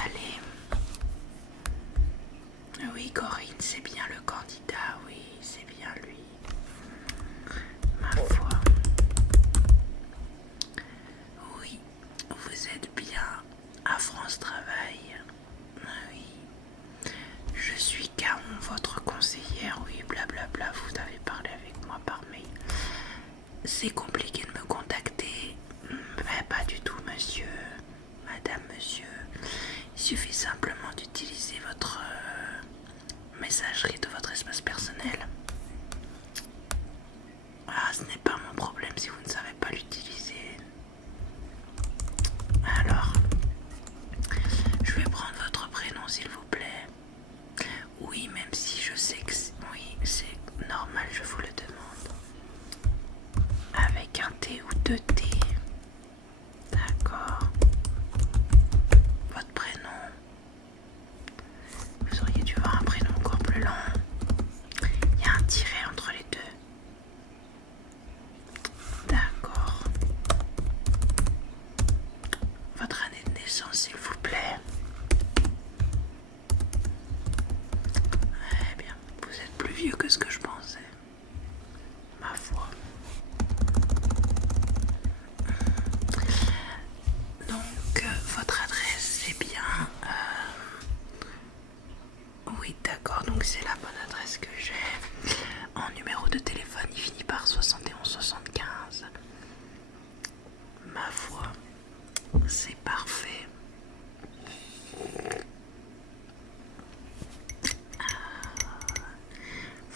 installé. Oui, Corinne, c'est bien le candidat, oui, c'est bien lui. Ma foi. Oui, vous êtes bien à France Travail. Oui. Je suis Caron, votre conseillère, oui, blablabla, vous avez parlé avec moi par mail. C'est compliqué de me contacter. Mais pas du tout, monsieur. Madame, monsieur. Il suffit simplement d'utiliser votre messagerie de votre espace personnel. Ah, ce n'est pas mon problème si vous ne savez pas l'utiliser. Alors, je vais prendre votre prénom s'il vous plaît. Oui, même si je sais que oui, c'est normal, je vous le demande. Avec un T ou deux T. D'accord. Votre prénom. Vous auriez dû avoir un prénom encore plus long. Il y a un tiret entre les deux. D'accord. Votre année de naissance, s'il vous plaît. Eh bien, vous êtes plus vieux que ce que je pensais. Ma foi. Donc, votre adresse, c'est bien... Oui, d'accord, donc c'est la bonne adresse que j'ai. En numéro de téléphone, il finit par 71 75. Ma foi, c'est parfait.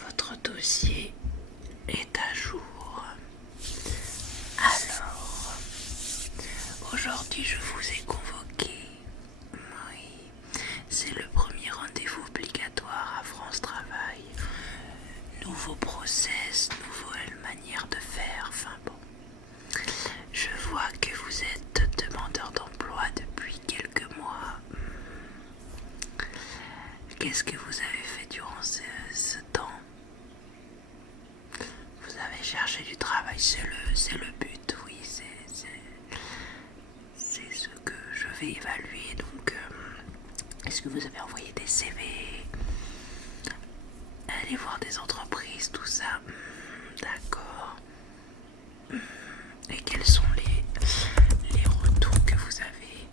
Votre dossier est à jour. Alors, aujourd'hui je vous ai convoqué. Oui, c'est le premier rendez-vous obligatoire à France Travail. Nouveau process, nouvelle manière de faire, enfin bon. Je vois que vous êtes demandeur d'emploi depuis quelques mois. Qu'est-ce que vous avez fait durant ce temps? Vous avez cherché du travail, c'est le but, oui, c'est ce que je vais évaluer. Donc, est-ce que vous avez envoyé des CV? Allez voir des entreprises, tout ça. D'accord. Et quels sont les retours que vous avez?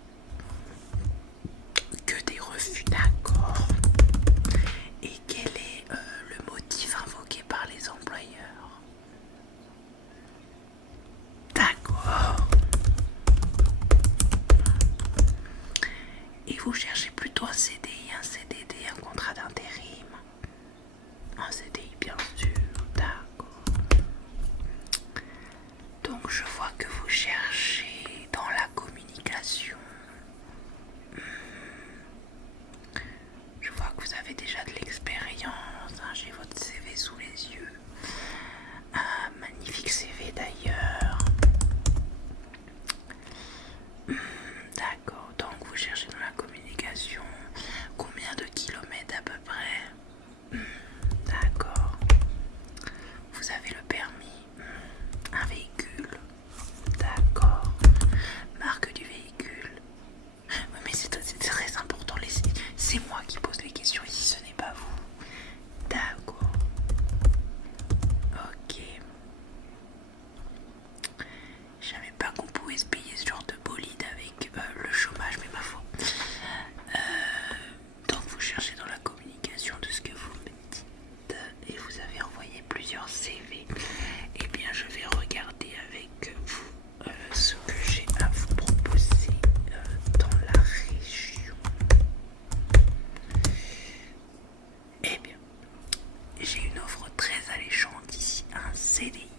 Que des refus, d'accord. Et quel est le motif invoqué par les employeurs? D'accord. Et vous cherchez plutôt un CDI, un CDD, un contrat d'intérim? Un CDI, bien sûr, d'accord. Donc je vois que vous cherchez dans la communication. Je vois que vous avez déjà de l'expérience, hein, j'ai votre CV sous les yeux. Un magnifique CV d'ailleurs. D'accord, donc vous cherchez dans la communication. Combien de kilomètres à peu près? D'accord. Vous avez le permis? Un véhicule? D'accord. Marque du véhicule? Oui, mais c'est très important. C'est moi qui pose les questions ici, ce n'est pas vous. D'accord. Ok. Je savais pas qu'on pouvait se payer ce genre de bolide avec le chômage, mais ma foi. Donc vous cherchez dans la communication de ce que vous me dites et vous avez envoyé plusieurs CV. Eh bien, je vais regarder avec vous ce que j'ai à vous proposer dans la région. Eh bien, j'ai une offre très alléchante ici, un CDI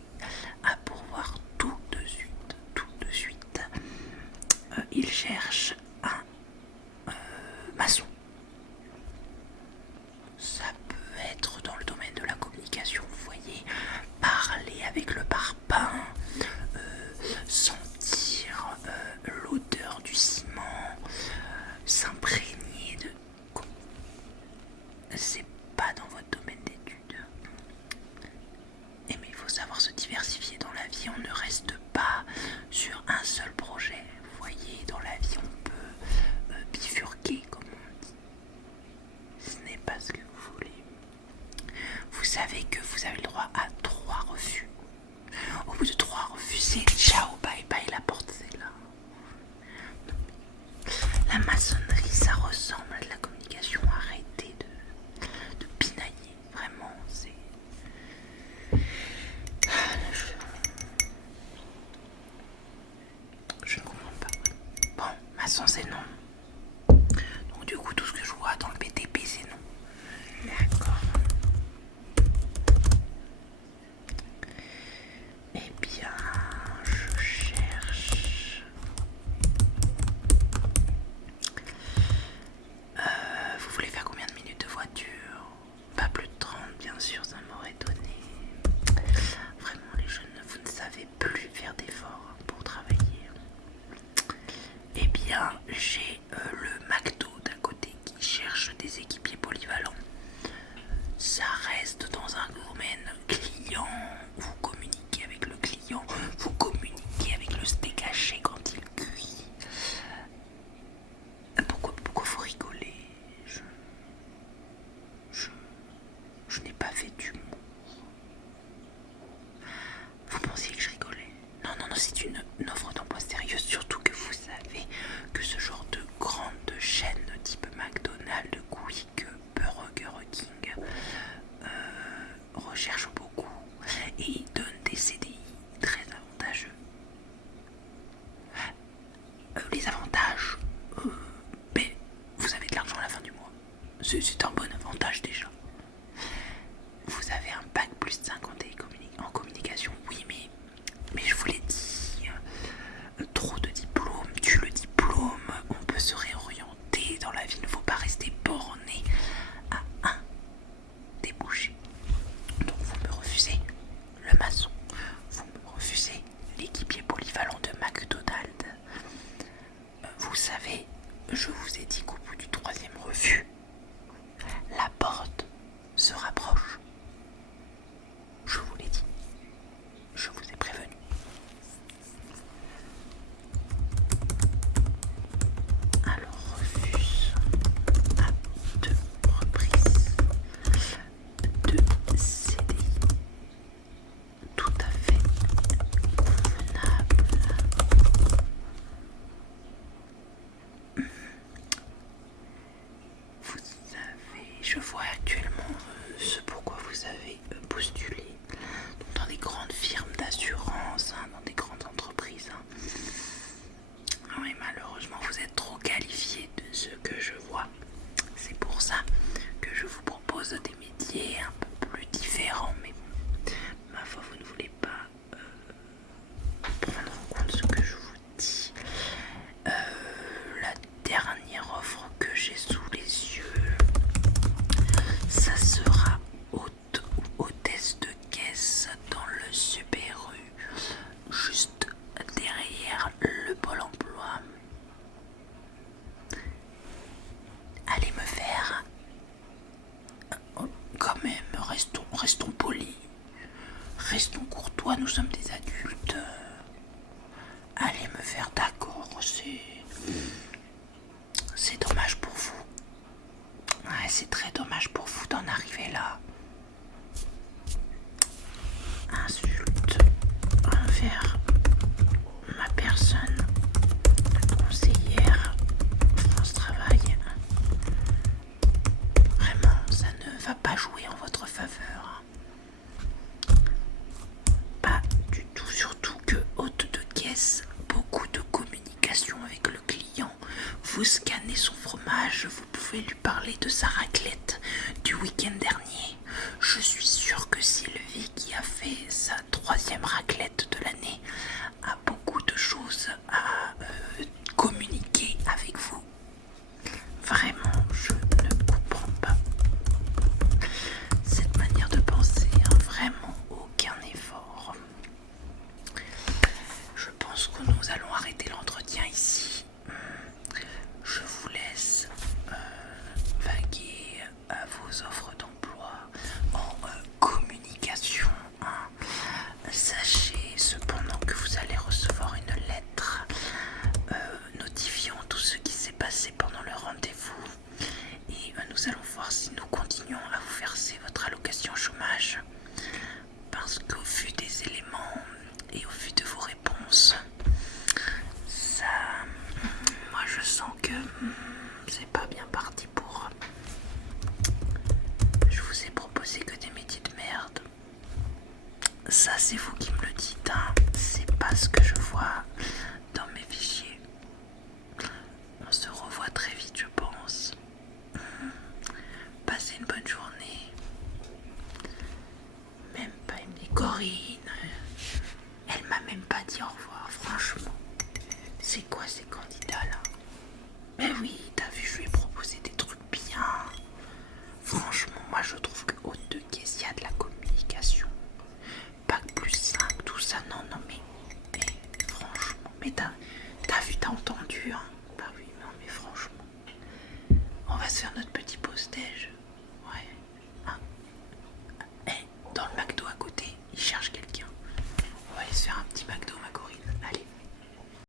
à pourvoir tout de suite, tout de suite. Il cherche un maçon. Ça peut être dans le domaine de la communication, vous voyez, parler avec le parpaing, sentir l'odeur du ciment, s'imprégner de... C'est pas dans votre domaine d'études. Et mais il faut savoir se diversifier dans la vie, on ne reste pas sur un seul projet. Vous voyez, dans la vie on peut bifurquer savez que vous avez le droit à 3 refus. Au bout de 3 refus, c'est ciao, bye bye, la porte c'est là. La maçonnerie, ça ressemble à de la communication. Arrêtez de pinailler. Vraiment, c'est... Je ne comprends pas. Bon, maçon c'est non. Donc du coup, tout ce que je vois dans le BTP, c'est non. D'accord. Eh bien, je cherche... vous voulez faire combien de minutes de voiture? Pas plus de 30, bien sûr, ça m'aurait donné. Vraiment, les jeunes, vous ne savez plus faire d'efforts pour travailler. Eh bien, j'ai le McDo d'à côté qui cherche des équipiers polyvalents. Ça reste dans un domaine client. Vous communiquez avec le client, vous communiquez avec le steak haché quand il cuit. Pourquoi vous rigolez? Je n'ai pas fait d'humour. Vous pensiez que je rigolais? Non, c'est une offre d'emploi sérieuse, surtout que vous savez que ce genre de grande chaîne type McDonald's, Quick, Burger King recherche beaucoup et donne des CDI très avantageux. Les avantages, vous avez de l'argent à la fin du mois. C'est un bon avantage déjà. Vous avez un bac plus 5 en communication. Oui, mais je vous l'ai dit, trop de diplômes, tue le diplôme, on peut se réorienter dans la vie, il ne faut pas rester borné à un débouché. Donc vous me refusez le maçon, vous me refusez l'équipier polyvalent de McDonald's. Vous savez, je vous ai dit qu'au bout du 3e refus, la porte se rapproche. Je vous l'ai dit. Je vous ai prévenu. Alors, refuse à 2 reprises de CDI. Tout à fait convenable. Vous savez, je vois actuellement ce pourquoi vous avez postulé dans des grandes firmes d'assurance, dans des grandes entreprises. Oui, malheureusement, vous êtes trop qualifié de ce que je vois. C'est pour ça que je vous propose des métiers un peu plus différents. Mais bon, ma foi, vous ne voulez pas prendre en compte ce que je vous dis. La dernière offre que j'ai sous les yeux, ça sera hôtesse de caisse dans le Super U, juste derrière le Pôle emploi. Allez me faire... Quand même, restons polis. Restons courtois, nous sommes des adultes. Allez me faire d'accord, c'est dommage pour vous. Ouais, c'est très dommage pour vous d'en arriver là. Insulte envers ma personne, conseillère France Travail. Vraiment, ça ne va pas jouer en votre faveur. Pas du tout, surtout que hôte de caisse, beaucoup de communication avec le client. Vous scannez son fromage, vous pouvez lui parler de sa raclette du week-end dernier. Je suis sûre que Sylvie, qui a fait sa 3e raclette de l'année, a beaucoup de choses à communiquer avec vous. Vraiment, je ne comprends pas cette manière de penser, vraiment aucun effort. Je pense que nous allons arrêter l'entretien ici. Je vous laisse vaguer à vos offres d'emploi en communication. Sachez cependant que vous allez recevoir une lettre notifiant sur notre